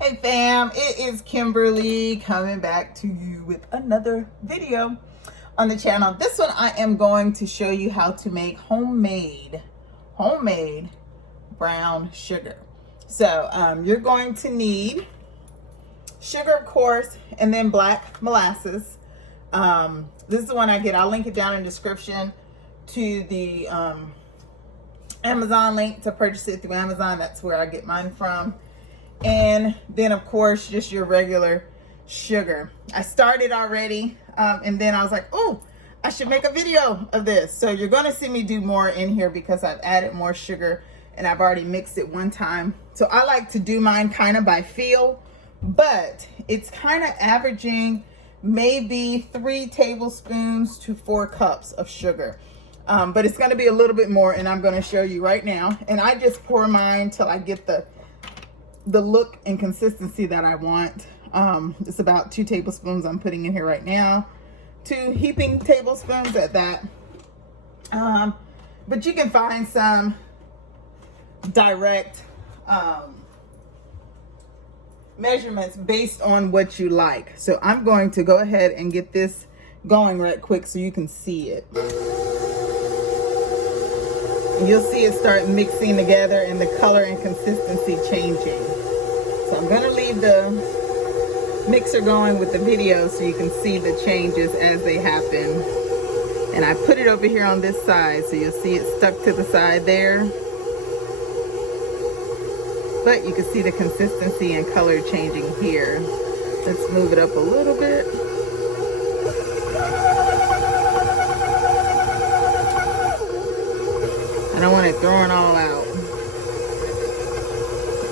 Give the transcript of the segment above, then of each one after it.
Hey fam, it is Kimberly coming back to you with another video on the channel. This one I am going to show you how to make homemade brown sugar. So you're going to need sugar, of course, and then black molasses. This is the one I get. I'll link it down in the description to the Amazon link to purchase it through Amazon. That's where I get mine from. And then of course just your regular sugar. I started already and then I was like, oh, I should make a video of this. So you're going to see me do more in here because I've added more sugar and I've already mixed it one time. So I like to do mine kind of by feel, but it's kind of averaging maybe 3 tablespoons to 4 cups of sugar. But it's going to be a little bit more, and I'm going to show you right now. And I just pour mine till I get the look and consistency that I want. It's about 2 tablespoons I'm putting in here right now. 2 heaping tablespoons at that. But you can find some direct measurements based on what you like. So I'm going to go ahead and get this going right quick so you can see it. You'll see it start mixing together and the color and consistency changing. So I'm going to leave the mixer going with the video so you can see the changes as they happen. And I put it over here on this side so you'll see it stuck to the side there. But you can see the consistency and color changing here. Let's move it up a little bit. I don't want it throwing all out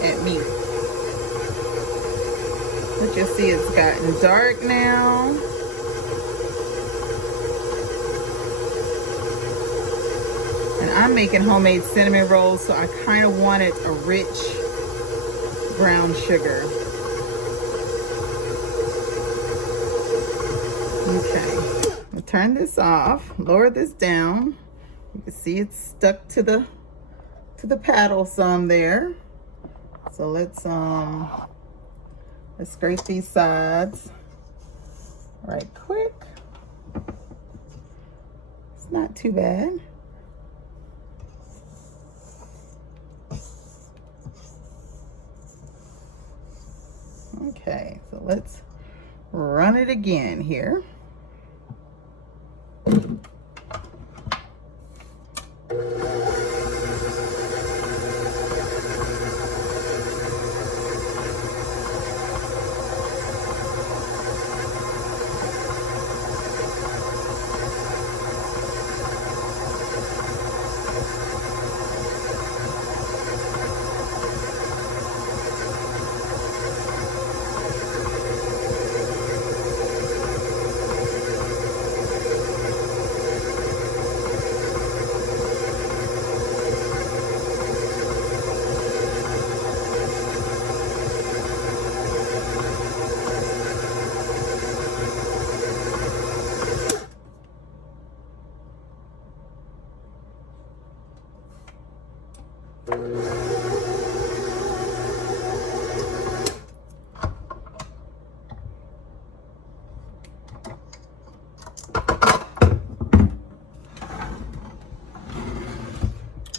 at me. But you'll see it's gotten dark now. And I'm making homemade cinnamon rolls, so I kind of wanted a rich brown sugar. Okay, I'll turn this off, lower this down. You can see it's stuck to the paddle some there. So let's scrape these sides right quick. It's not too bad. Okay, so let's run it again here.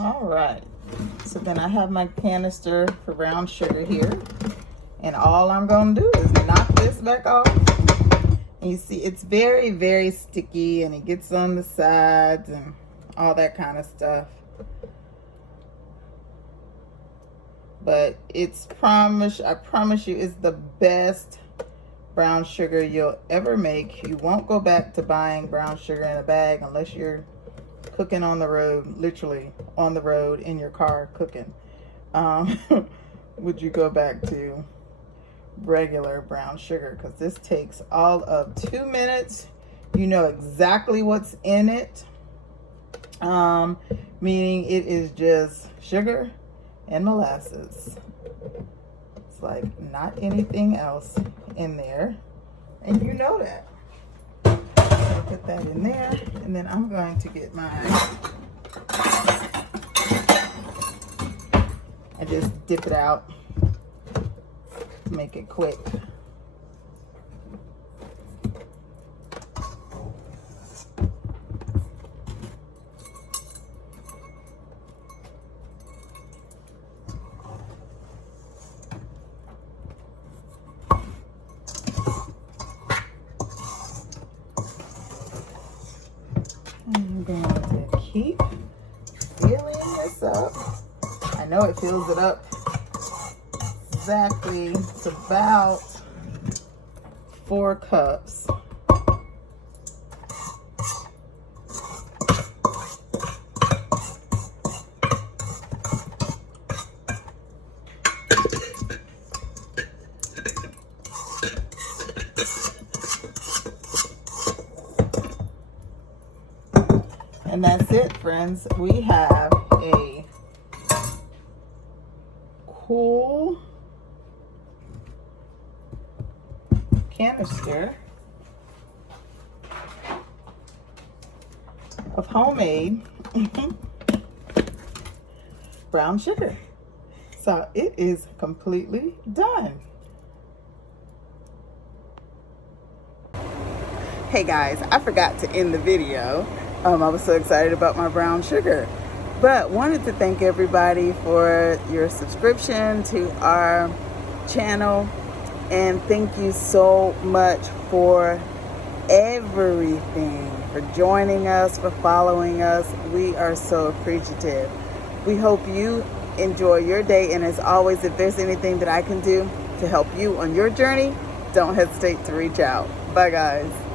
All right, so then I have my canister for brown sugar here, and all I'm going to do is knock this back off. And you see it's very, very sticky, and it gets on the sides and all that kind of stuff. But I promise you, it's the best brown sugar you'll ever make. You won't go back to buying brown sugar in a bag unless you're cooking on the road, literally on the road in your car cooking. Would you go back to regular brown sugar? Because this takes all of 2 minutes. You know exactly what's in it, meaning it is just sugar and molasses. It's like not anything else in there, and you know that. So put that in there, and then I'm going to get my, I just dip it out make it quick. I'm going to keep filling this up. I know it fills it up exactly. It's about 4 cups. And that's it, friends. We have a cool canister of homemade brown sugar. So it is completely done. Hey guys, I forgot to end the video. I was so excited about my brown sugar, but wanted to thank everybody for your subscription to our channel, and thank you so much for everything, for joining us, for following us. We are so appreciative. We hope you enjoy your day, and as always, if there's anything that I can do to help you on your journey, don't hesitate to reach out. Bye guys.